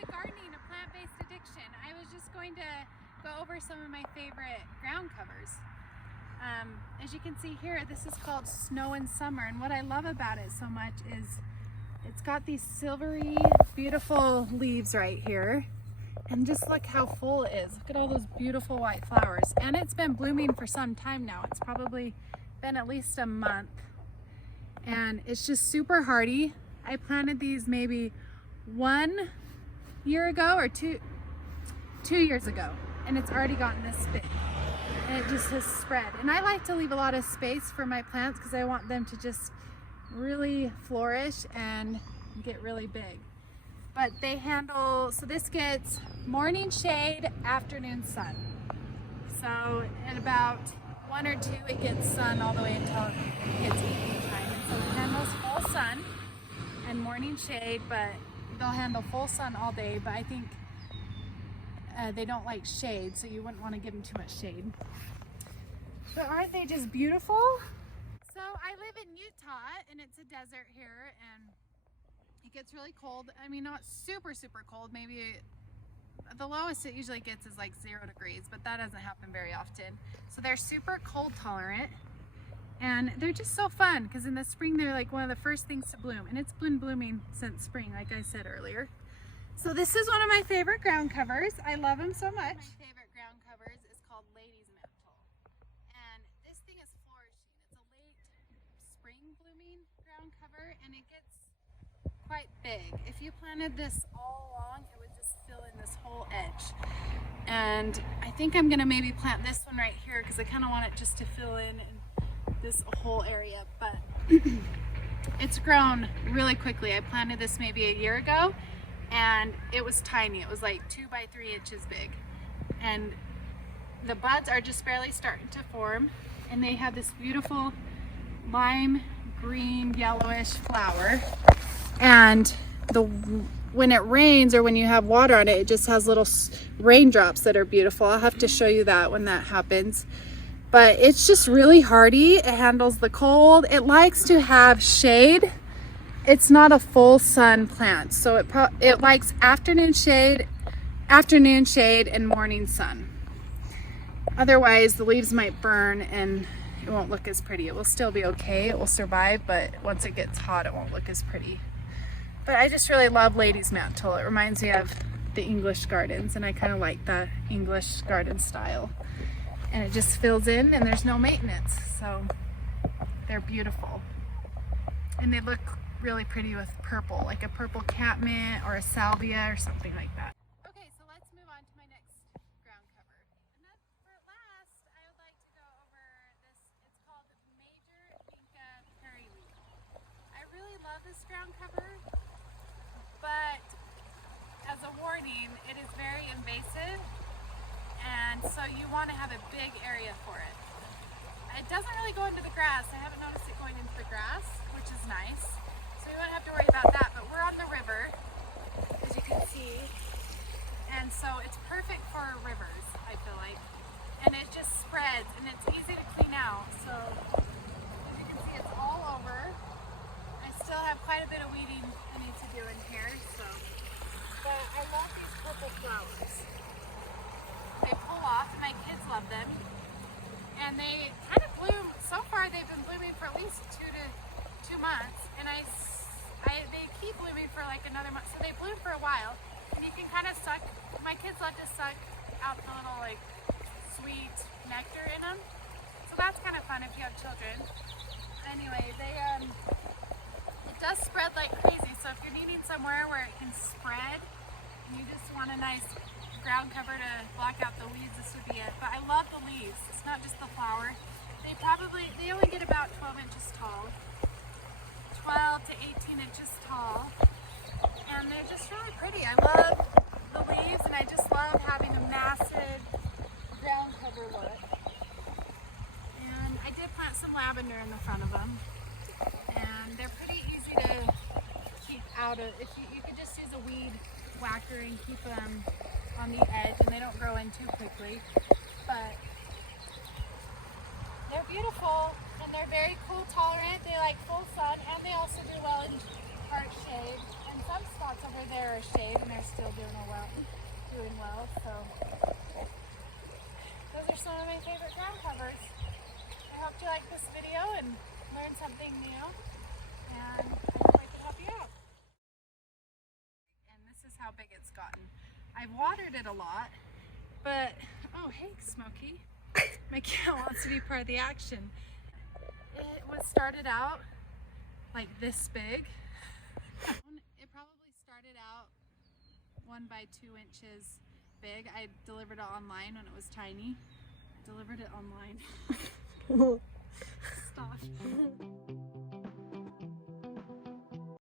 to gardening, a plant-based addiction. I was just going to go over some of my favorite ground covers. As you can see here, this is called Snow in Summer, and what I love about it so much is it's got these silvery, beautiful leaves right here. And just look how full it is. Look at all those beautiful white flowers. And it's been blooming for some time now. It's probably been at least a month. And it's just super hardy. I planted these maybe 1 year ago or two years ago. And it's already gotten this big. And it just has spread. And I like to leave a lot of space for my plants because I want them to just really flourish and get really big. But they handle, so this gets morning shade, afternoon sun. So at about 1 or 2 it gets sun all the way until it gets evening time. And so it handles full sun and morning shade, but they'll handle full sun all day. But I think they don't like shade, so you wouldn't want to give them too much shade. But aren't they just beautiful? So I live in Utah and it's a desert here, and it gets really cold. I mean, not super cold. Maybe the lowest it usually gets is like 0 degrees, but that doesn't happen very often. So they're super cold tolerant, and they're just so fun because in the spring they're like one of the first things to bloom, and it's been blooming since spring, like I said earlier. So this is one of my favorite ground covers. I love them so much. My favorite ground covers is called Lady's Mantle, and this thing is flourishing. It's a late spring blooming ground cover, and it gets quite big. If you planted this all along, it would just fill in this whole edge. And I think I'm gonna maybe plant this one right here because I kind of want it just to fill in this whole area. But it's grown really quickly. I planted this maybe a year ago, and it was tiny. It was like 2 by 3 inches big. And the buds are just barely starting to form, and they have this beautiful lime green yellowish flower. And when it rains or when you have water on it, it just has little raindrops that are beautiful. I'll have to show you that when that happens. But it's just really hardy. It handles the cold. It likes to have shade. It's not a full sun plant, so it likes afternoon shade, and morning sun. Otherwise, the leaves might burn and it won't look as pretty. It will still be okay. It will survive, but once it gets hot, it won't look as pretty. But I just really love Lady's Mantle. It reminds me of the English gardens, and I kind of like the English garden style. And it just fills in, and there's no maintenance, so they're beautiful. And they look really pretty with purple, like a purple catmint or a salvia or something like that. Okay, so let's move on to my next ground cover. And then for last, I would like to go over this. It's called Major Vinca Perileaf. I really love this ground cover, but as a warning, it is very invasive, and so you want to have a big area for it. It doesn't really go into the grass. I haven't noticed it going into the grass, which is nice. So you won't have to worry about that, but we're on the river, as you can see, and so it's perfect for rivers, I feel like. And it just spreads, and it's easy to clean out. So as you can see, it's all over. I still have quite a bit of weeding I need to do in here, so. But I love these purple flowers. They pull off, and my kids love them. And they kind of bloom, so far they've been blooming for at least 2 months. And they keep blooming for like another month. So they bloom for a while. And you can kind of suck, my kids love to suck out the little like sweet nectar in them. So that's kind of fun if you have children. Anyway, it does spread like crazy. So if you're needing somewhere where it can spread, and you just want a nice ground cover to block out the weeds, this would be it. But I love the leaves. It's not just the flower. They only get about 12 inches tall. 12 to 18 inches tall. And they're just really pretty. I love the leaves, and I just love having a massive ground cover look. And I did plant some lavender in the front of them. And they're pretty easy to keep out of. If you could just use a weed whacker and keep them on the edge, and they don't grow in too quickly. But they're beautiful, and they're very cool tolerant. They like full sun, and they also do well in harsh shade. And And some spots over there are shade and they're still doing well. So those are some of my favorite ground covers. I hope you like this video and learn something new, and I hope I can help you out. And this is how big it's gotten. I've watered it a lot, but oh hey Smokey, my cat wants to be part of the action. It was started out like this big. It probably started out 1 by 2 inches big. I delivered it online when it was tiny. I delivered it online. Stop.